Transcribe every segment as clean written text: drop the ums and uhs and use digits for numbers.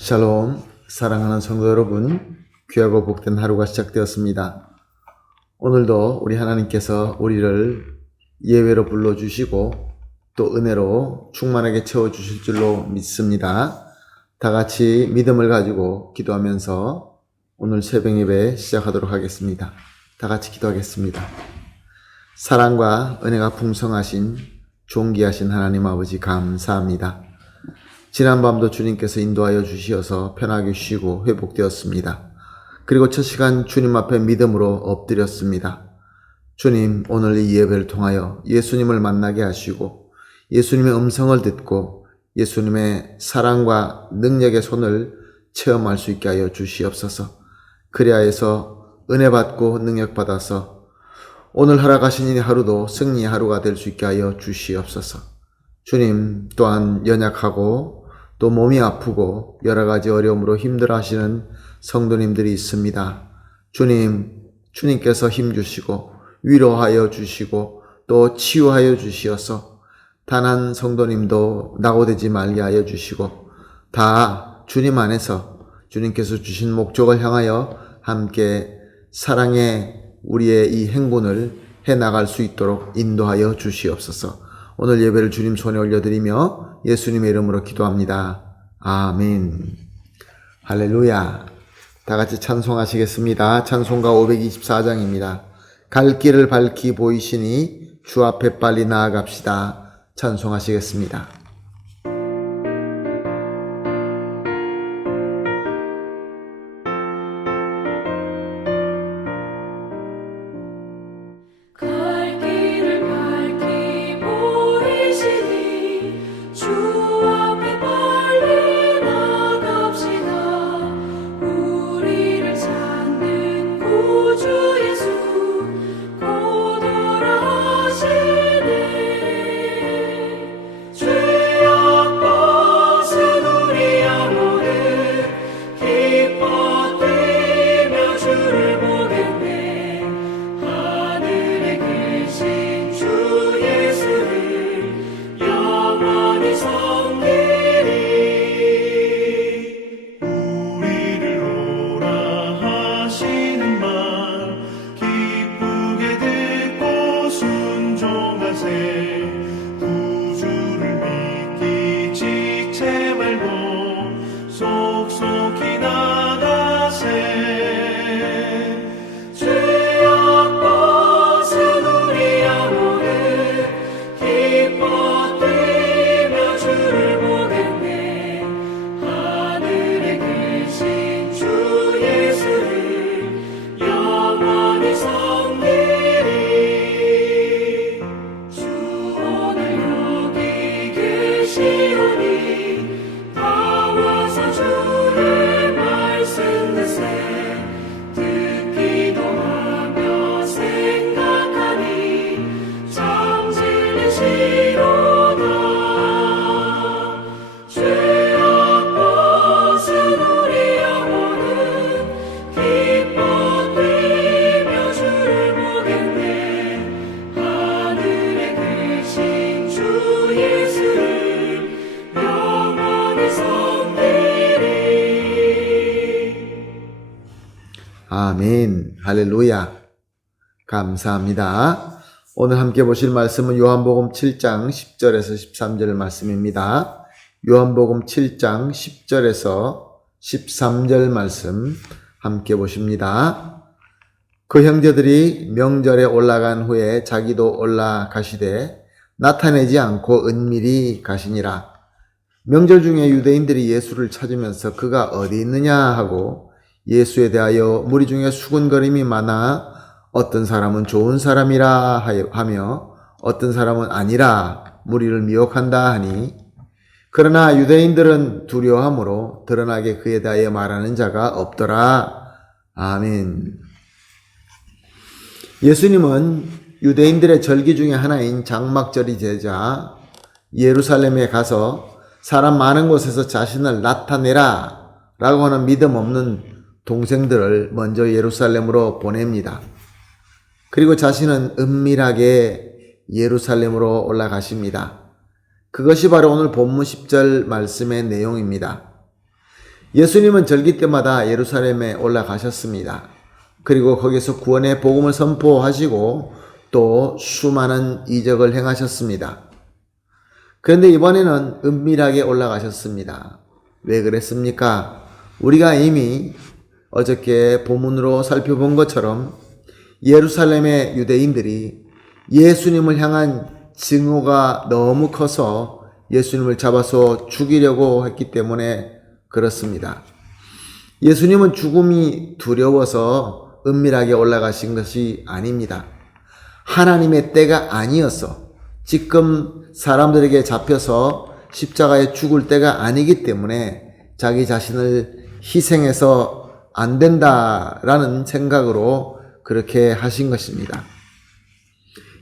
샬롬, 사랑하는 성도 여러분, 귀하고 복된 하루가 시작되었습니다. 오늘도 우리 하나님께서 우리를 예외로 불러주시고 또 은혜로 충만하게 채워주실 줄로 믿습니다. 다 같이 믿음을 가지고 기도하면서 오늘 새벽 예배 시작하도록 하겠습니다. 다 같이 기도하겠습니다. 사랑과 은혜가 풍성하신 존귀하신 하나님 아버지 감사합니다. 지난밤도 주님께서 인도하여 주시어서 편하게 쉬고 회복되었습니다. 그리고 첫 시간 주님 앞에 믿음으로 엎드렸습니다. 주님, 오늘 이 예배를 통하여 예수님을 만나게 하시고 예수님의 음성을 듣고 예수님의 사랑과 능력의 손을 체험할 수 있게 하여 주시옵소서. 그리하 해서 은혜 받고 능력 받아서 오늘 허락하신 이 하루도 승리의 하루가 될 수 있게 하여 주시옵소서. 주님, 또한 연약하고 또 몸이 아프고 여러 가지 어려움으로 힘들어하시는 성도님들이 있습니다. 주님께서 힘주시고 위로하여 주시고 또 치유하여 주시어서 단 한 성도님도 낙오되지 말게 하여 주시고 다 주님 안에서 주님께서 주신 목적을 향하여 함께 사랑의 우리의 이 행군을 해나갈 수 있도록 인도하여 주시옵소서. 오늘 예배를 주님 손에 올려드리며 예수님의 이름으로 기도합니다. 아멘. 할렐루야. 다 같이 찬송하시겠습니다. 찬송가 524장입니다. 갈 길을 밝히 보이시니 주 앞에 빨리 나아갑시다. 찬송하시겠습니다. 아멘. 할렐루야. 감사합니다. 오늘 함께 보실 말씀은 요한복음 7장 10절에서 13절 말씀입니다. 요한복음 7장 10절에서 13절 말씀 함께 보십니다. 그 형제들이 명절에 올라간 후에 자기도 올라가시되 나타내지 않고 은밀히 가시니라. 명절 중에 유대인들이 예수를 찾으면서 그가 어디 있느냐 하고 예수에 대하여 무리 중에 수군거림이 많아 어떤 사람은 좋은 사람이라 하며 어떤 사람은 아니라 무리를 미혹한다 하니, 그러나 유대인들은 두려워하므로 드러나게 그에 대하여 말하는 자가 없더라. 아멘. 예수님은 유대인들의 절기 중에 하나인 장막절이 되자 예루살렘에 가서 사람 많은 곳에서 자신을 나타내라 라고 하는 믿음 없는 동생들을 먼저 예루살렘으로 보냅니다. 그리고 자신은 은밀하게 예루살렘으로 올라가십니다. 그것이 바로 오늘 본문 10절 말씀의 내용입니다. 예수님은 절기 때마다 예루살렘에 올라가셨습니다. 그리고 거기서 구원의 복음을 선포하시고 또 수많은 이적을 행하셨습니다. 그런데 이번에는 은밀하게 올라가셨습니다. 왜 그랬습니까? 우리가 이미 어저께 본문으로 살펴본 것처럼 예루살렘의 유대인들이 예수님을 향한 증오가 너무 커서 예수님을 잡아서 죽이려고 했기 때문에 그렇습니다. 예수님은 죽음이 두려워서 은밀하게 올라가신 것이 아닙니다. 하나님의 때가 아니어서 지금 사람들에게 잡혀서 십자가에 죽을 때가 아니기 때문에 자기 자신을 희생해서 안 된다라는 생각으로 그렇게 하신 것입니다.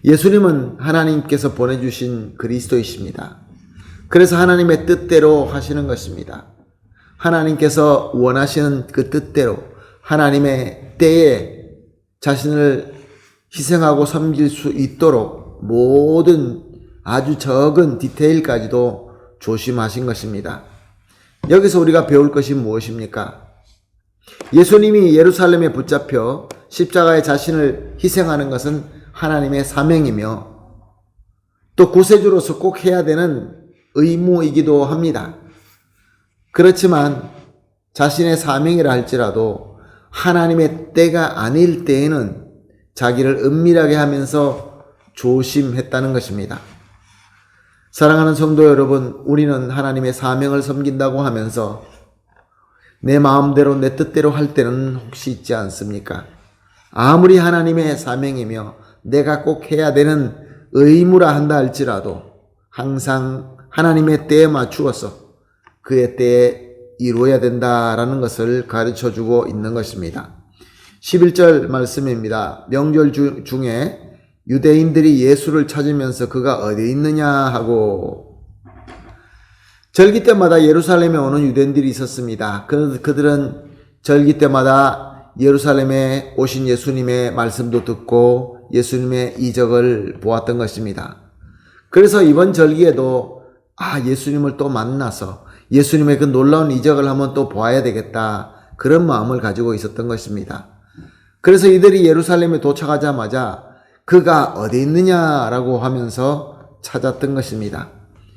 예수님은 하나님께서 보내주신 그리스도이십니다. 그래서 하나님의 뜻대로 하시는 것입니다. 하나님께서 원하시는 그 뜻대로 하나님의 때에 자신을 희생하고 섬길 수 있도록 모든 아주 적은 디테일까지도 조심하신 것입니다. 여기서 우리가 배울 것이 무엇입니까? 예수님이 예루살렘에 붙잡혀 십자가에 자신을 희생하는 것은 하나님의 사명이며 또 구세주로서 꼭 해야 되는 의무이기도 합니다. 그렇지만 자신의 사명이라 할지라도 하나님의 때가 아닐 때에는 자기를 은밀하게 하면서 조심했다는 것입니다. 사랑하는 성도 여러분, 우리는 하나님의 사명을 섬긴다고 하면서 내 마음대로 내 뜻대로 할 때는 혹시 있지 않습니까? 아무리 하나님의 사명이며 내가 꼭 해야 되는 의무라 한다 할지라도 항상 하나님의 때에 맞추어서 그의 때에 이루어야 된다라는 것을 가르쳐주고 있는 것입니다. 11절 말씀입니다. 명절 중에 유대인들이 예수를 찾으면서 그가 어디 있느냐 하고, 절기 때마다 예루살렘에 오는 유대인들이 있었습니다. 그들은 절기 때마다 예루살렘에 오신 예수님의 말씀도 듣고 예수님의 이적을 보았던 것입니다. 그래서 이번 절기에도 예수님을 또 만나서 예수님의 그 놀라운 이적을 한번 또 보아야 되겠다, 그런 마음을 가지고 있었던 것입니다. 그래서 이들이 예루살렘에 도착하자마자 그가 어디 있느냐라고 하면서 찾았던 것입니다.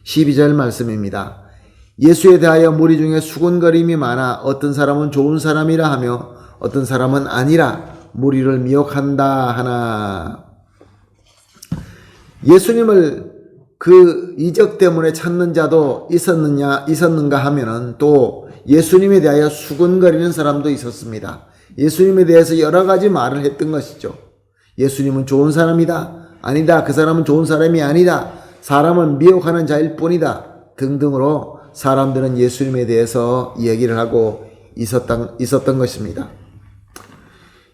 12절 말씀입니다. 예수에 대하여 무리 중에 수군거림이 많아 어떤 사람은 좋은 사람이라 하며 어떤 사람은 아니라 무리를 미혹한다 하나. 예수님을 그 이적 때문에 찾는 자도 있었는가 하면은 또 예수님에 대하여 수군거리는 사람도 있었습니다. 예수님에 대해서 여러 가지 말을 했던 것이죠. 예수님은 좋은 사람이다, 아니다, 그 사람은 좋은 사람이 아니다, 사람을 미혹하는 자일 뿐이다 등등으로 사람들은 예수님에 대해서 얘기를 하고 있었던 것입니다.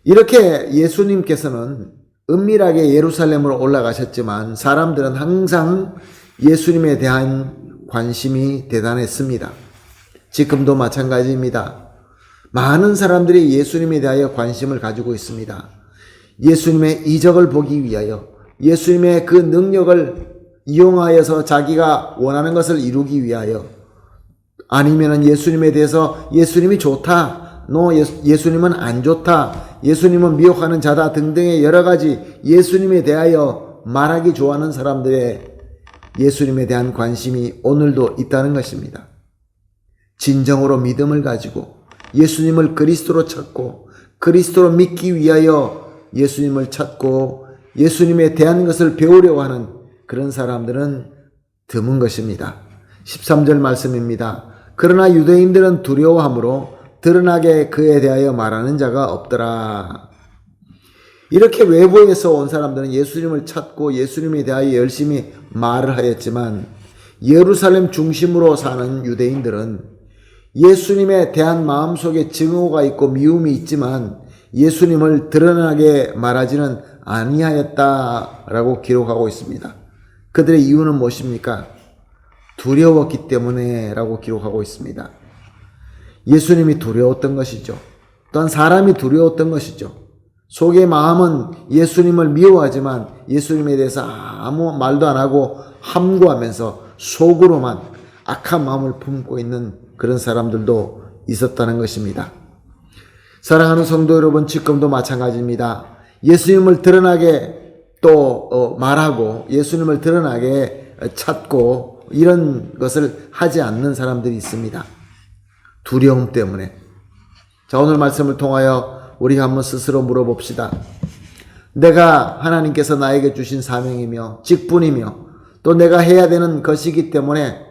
이렇게 예수님께서는 은밀하게 예루살렘으로 올라가셨지만 사람들은 항상 예수님에 대한 관심이 대단했습니다. 지금도 마찬가지입니다. 많은 사람들이 예수님에 대하여 관심을 가지고 있습니다. 예수님의 이적을 보기 위하여, 예수님의 그 능력을 이용하여서 자기가 원하는 것을 이루기 위하여, 아니면 예수님에 대해서 예수님이 좋다, 예수님은 안 좋다, 예수님은 미혹하는 자다 등등의 여러 가지 예수님에 대하여 말하기 좋아하는 사람들의 예수님에 대한 관심이 오늘도 있다는 것입니다. 진정으로 믿음을 가지고 예수님을 그리스도로 찾고 그리스도로 믿기 위하여 예수님을 찾고 예수님에 대한 것을 배우려고 하는 그런 사람들은 드문 것입니다. 13절 말씀입니다. 그러나 유대인들은 두려워하므로 드러나게 그에 대하여 말하는 자가 없더라. 이렇게 외부에서 온 사람들은 예수님을 찾고 예수님에 대하여 열심히 말을 하였지만 예루살렘 중심으로 사는 유대인들은 예수님에 대한 마음속에 증오가 있고 미움이 있지만 예수님을 드러나게 말하지는 아니하였다라고 기록하고 있습니다. 그들의 이유는 무엇입니까? 두려웠기 때문에 라고 기록하고 있습니다. 예수님이 두려웠던 것이죠. 또한 사람이 두려웠던 것이죠. 속의 마음은 예수님을 미워하지만 예수님에 대해서 아무 말도 안 하고 함구하면서 속으로만 악한 마음을 품고 있는 그런 사람들도 있었다는 것입니다. 사랑하는 성도 여러분, 지금도 마찬가지입니다. 예수님을 드러나게 또 말하고 예수님을 드러나게 찾고 이런 것을 하지 않는 사람들이 있습니다. 두려움 때문에. 자, 오늘 말씀을 통하여 우리가 한번 스스로 물어봅시다. 내가 하나님께서 나에게 주신 사명이며 직분이며 또 내가 해야 되는 것이기 때문에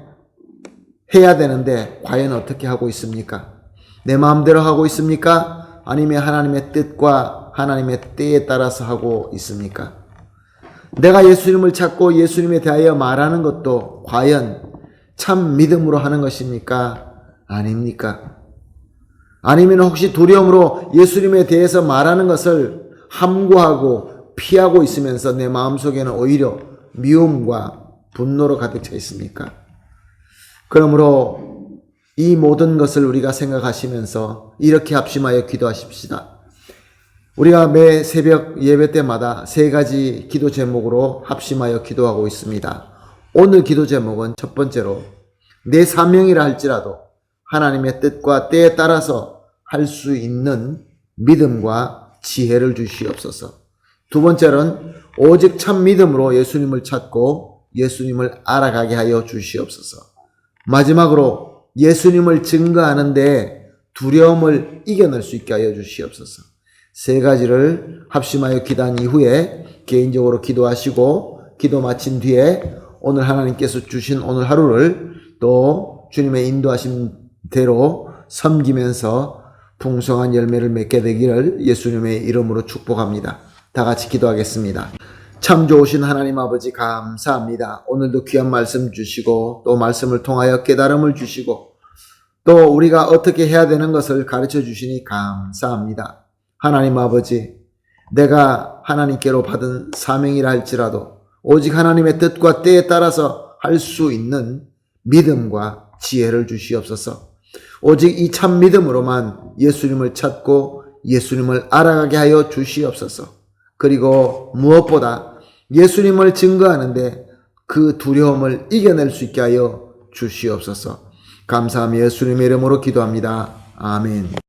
해야 되는데 과연 어떻게 하고 있습니까? 내 마음대로 하고 있습니까? 아니면 하나님의 뜻과 하나님의 때에 따라서 하고 있습니까? 내가 예수님을 찾고 예수님에 대하여 말하는 것도 과연 참 믿음으로 하는 것입니까? 아닙니까? 아니면 혹시 두려움으로 예수님에 대해서 말하는 것을 함구하고 피하고 있으면서 내 마음속에는 오히려 미움과 분노로 가득 차 있습니까? 그러므로 이 모든 것을 우리가 생각하시면서 이렇게 합심하여 기도하십시다. 우리가 매 새벽 예배 때마다 세 가지 기도 제목으로 합심하여 기도하고 있습니다. 오늘 기도 제목은 첫 번째로 내 사명이라 할지라도 하나님의 뜻과 때에 따라서 할 수 있는 믿음과 지혜를 주시옵소서. 두 번째는 오직 참 믿음으로 예수님을 찾고 예수님을 알아가게 하여 주시옵소서. 마지막으로 예수님을 증거하는데 두려움을 이겨낼 수 있게 하여 주시옵소서. 세 가지를 합심하여 기도한 이후에 개인적으로 기도하시고 기도 마친 뒤에 오늘 하나님께서 주신 오늘 하루를 또 주님의 인도하신 대로 섬기면서 풍성한 열매를 맺게 되기를 예수님의 이름으로 축복합니다. 다 같이 기도하겠습니다. 참 좋으신 하나님 아버지 감사합니다. 오늘도 귀한 말씀 주시고 또 말씀을 통하여 깨달음을 주시고 또 우리가 어떻게 해야 되는 것을 가르쳐 주시니 감사합니다. 하나님 아버지, 내가 하나님께로 받은 사명이라 할지라도 오직 하나님의 뜻과 때에 따라서 할 수 있는 믿음과 지혜를 주시옵소서. 오직 이 참 믿음으로만 예수님을 찾고 예수님을 알아가게 하여 주시옵소서. 그리고 무엇보다 예수님을 증거하는데 그 두려움을 이겨낼 수 있게 하여 주시옵소서. 감사하며 예수님의 이름으로 기도합니다. 아멘.